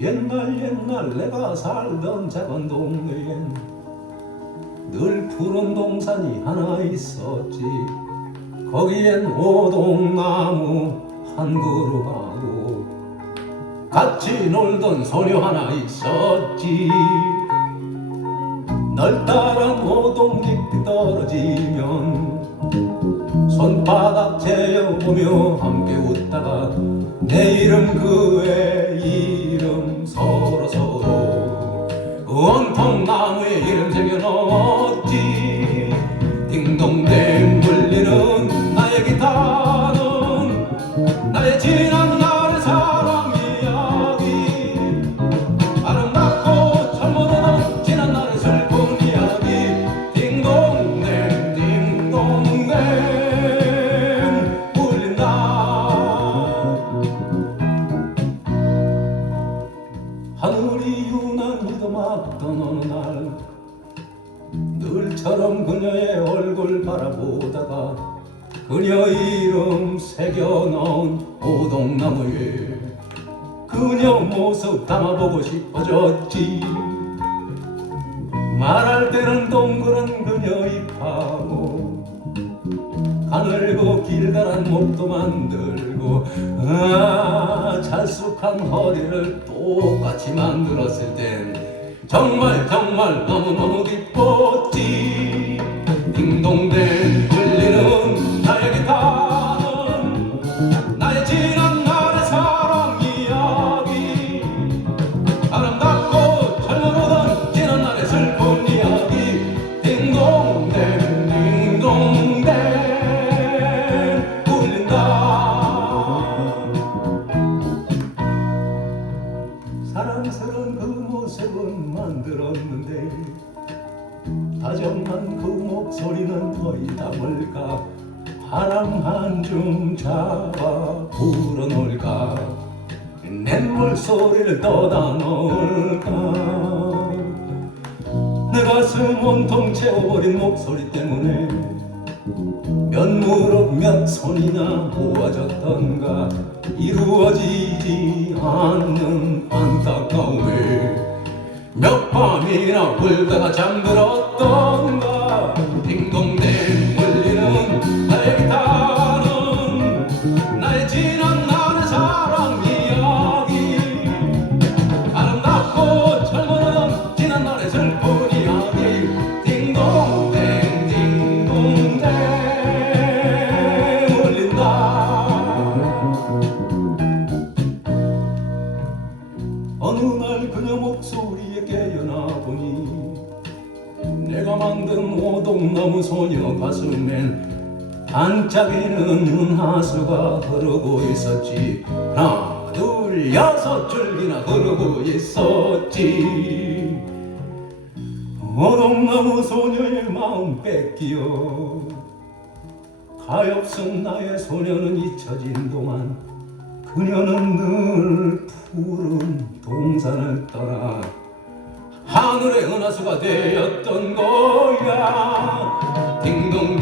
옛날 옛날 내가 살던 작은 동네엔 늘 푸른 동산이 하나 있었지. 거기엔 오동나무 한 그루하고 같이 놀던 소녀 하나 있었지. 널따란 오동 깊이 떨어지면 손바닥 재어보며 함께 웃다가 내 이름 그의 이 나무에 이름 새겨 넣었지 딩동댕 울리는 나의 기타는 나의 지난 날의 사랑 이야기 아름답고 젊어도 지난 날의 슬픈 이야기. 딩동댕 딩동댕 울린다. 하늘이 맑던 어느 날 늘처럼 그녀의 얼굴 바라보다가 그녀 이름 새겨 넣은 오동나무에 그녀 모습 담아보고 싶어졌지. 말할 때는 동그란 그녀 입하고 가늘고 길다란 목도 만들고 아 찰쑥한 허리를 똑같이 만들었을 땐 정말 정말 너무너무 기뻤지. 딩동댕 울리는 나의 기타는 나의 지난 날의 사랑 이야기. 아름답고 젊어보던 지난 날의 슬픈 이야기. 딩동댕 딩동댕 사랑스러운 그 모습은 만들었는데 다정한 그 목소리는 거의 담을까? 바람 한줌 잡아 불어놓을까? 냇물 소리를 떠다 놓을까? 내 가슴 온통 채워버린 목소리 때문에 몇 무릎 몇 손이나 모아졌던가? 이루어지지 않는 안타까움에 몇 밤이나 울다가 잠들었던가? 딩동댕 울리는 나의 기타는 나의 지난 날의 사랑 이 어느 날 그녀 목소리에 깨어나 보니 내가 만든 오동나무 소녀 가슴엔 반짝이는 은하수가 흐르고 있었지. 하나 둘 여섯 줄기나 흐르고 있었지. 오동나무 소녀의 마음 뺏기어 가엾은 나의 소녀는 잊혀진 동안 그녀는 늘 푸른 동산을 떠나 하늘의 은하수가 되었던 거야. 딩동댕